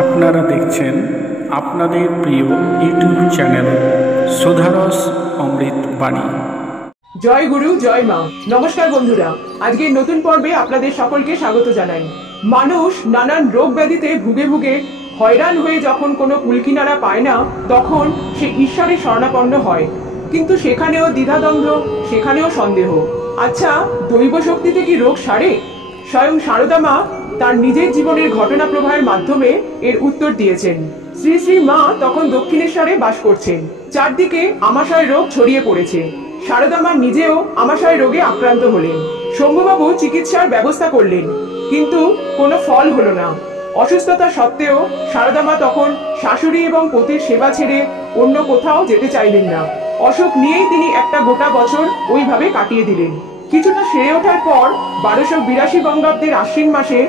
আপনারা দেখছেন আপনাদের প্রিয় ইউটিউব চ্যানেল সুধারস অমৃত বাণী। জয় গুরু জয় মা। নমস্কার বন্ধুরা, আজকের নতুন পর্বে আপনাদের সকলকে স্বাগত জানাই। মানুষ নানান রোগ ব্যাধিতে ভুগে ভুগে হয়রান হয়ে যখন কোনো কুলকিনারা পায় না, তখন সে ঈশ্বরের শরণাপন্ন হয়। কিন্তু সেখানেও দ্বিধাদ্বন্দ্ব, সেখানেও সন্দেহ। আচ্ছা, দৈব শক্তিতে কি রোগ সারে? স্বয়ং সারদা মা তার নিজের জীবনের ঘটনা প্রবাহের মাধ্যমে এর উত্তর দিয়েছেন। শ্রী শ্রী মা তখন দক্ষিণেশ্বরে বাস করছেন। চারদিকে আমাশয় রোগ ছড়িয়ে পড়েছে। সারদা মা নিজেও আমাশয় রোগে আক্রান্ত হলেন। শম্ভুবাবু চিকিৎসার ব্যবস্থা করলেন, কিন্তু কোনো ফল হলো না। অসুস্থতা সত্ত্বেও সারদা মা তখন শাশুড়ি এবং পতির সেবা ছেড়ে অন্য কোথাও যেতে চাইলেন না। অসুখ নিয়েই তিনি একটা গোটা বছর ওইভাবে কাটিয়ে দিলেন। কিছুটা সেরে ওঠার পর 1282 বঙ্গাব্দের আশ্বিন মাসে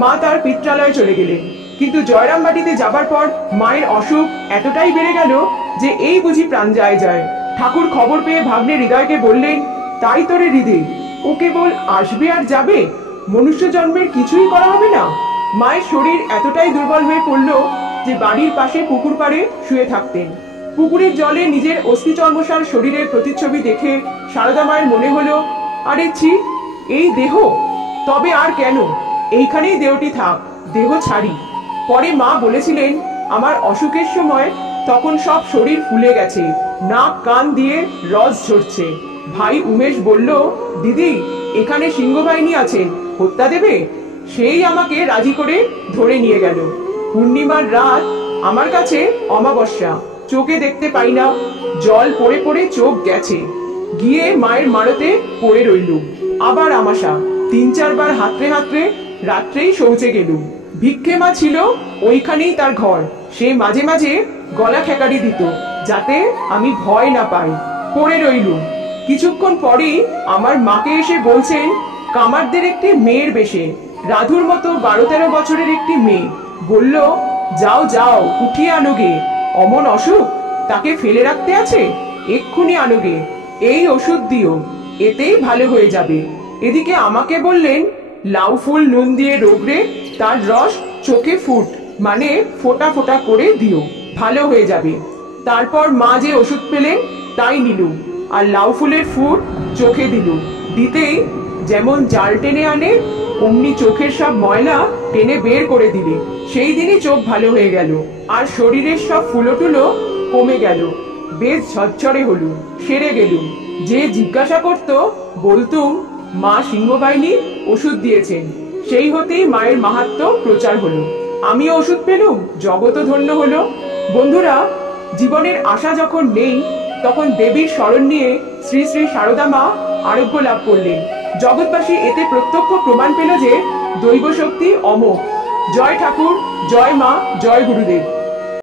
মা তার পিত্রালয়ে চলে গেলেন। কিন্তু জয়রামবাটিতে যাবার পর মায়ের অসুখ এতটাই বেড়ে গেল যে এই বুঝি প্রাণ যায় যায়। ঠাকুর খবর পেয়ে ভাগ্নে হৃদয়কে বললেন, তাই তোরে হৃদয়, ও কেবল আসবে আর যাবে, মনুষ্য জন্মের কিছুই করা হবে না। মায়ের শরীর এতটাই দুর্বল হয়ে পড়ল যে বাড়ির পাশে পুকুর পাড়ে শুয়ে থাকতেন। পুকুরের জলে নিজের অস্থিচর্মসার শরীরের প্রতিচ্ছবি দেখে সারদা মায়ের মনে হলো, আরে ছি, এই দেহ, তবে আর কেন, এইখানেই দেহটি থাক, দেহ ছাড়ি। পরে মা বলেছিলেন, আমার অসুখের সময় তখন সব শরীর ফুলে গেছে, নাক কান দিয়ে রস ঝরছে। ভাই উমেশ বলল, দিদি, এখানে সিংহবাহিনী আছেন, হত্যা দেবে? সেই আমাকে রাজি করে ধরে নিয়ে গেল। পূর্ণিমার রাত, আমার কাছে অমাবস্যা, চোখে দেখতে পাই না, জল পড়ে পড়ে চোখ গেছে। গিয়ে মায়ের মারতে পড়ে রইলুম। আবার আমাশা, 3-4 বার হাতড়ে হাতড়ে রাত্রেই শৌচে গেলুম। ভিক্ষে মা ছিল, ওইখানেই তার ঘর। সে মাঝে মাঝে গলা খেকারি দিত, যাতে আমি ভয় না পাই। পড়ে রইলুম। কিছুক্ষণ পরেই আমার মাকে এসে বলছেন, কামারদের একটি মেয়ের বেশে, রাধুর মতো 12-13 বছরের একটি মেয়ে। বলল, যাও যাও, উঠিয়ে আনোগে, অমন অসুখ, তাকে ফেলে রাখতে আছে, এক্ষুনি আনোগে, এই ওষুধ দিও, এতেই ভালো হয়ে যাবে। এদিকে আমাকে বললেন, লাউ ফুল নুন দিয়ে রোগড়ে তার রস চোখে ফুট, মানে ফোঁটা ফোঁটা করে দিও, ভালো হয়ে যাবে। তারপর মা যে ওষুধ পেলেন তাই নিলুম, আর লাউ ফুলের ফুট চোখে দিলুম। দিতেই যেমন জাল টেনে আনে, অমনি চোখের সব ময়লা টেনে বের করে দিলে। সেই দিনই চোখ ভালো হয়ে গেল, আর শরীরের সব ফুলোটুলো কমে গেল। বেশ ঝরঝরে হলুম, সেরে গেলুম। যে জিজ্ঞাসা করত, বলতুম, মা সিংহবাহিনী ওষুধ দিয়েছেন। সেই হতেই মায়ের মাহাত্ম্য প্রচার হলো। আমিও ওষুধ পেলুম, জগৎও ধন্য হলো। বন্ধুরা, জীবনের আশা যখন নেই, তখন দেবীর স্মরণ নিয়ে শ্রী শ্রী সারদা মা আরোগ্য লাভ করলেন। জগৎবাসী এতে প্রত্যক্ষ প্রমাণ পেল যে দৈব শক্তি অমোঘ। জয় ঠাকুর, জয় মা, জয় গুরুদেব।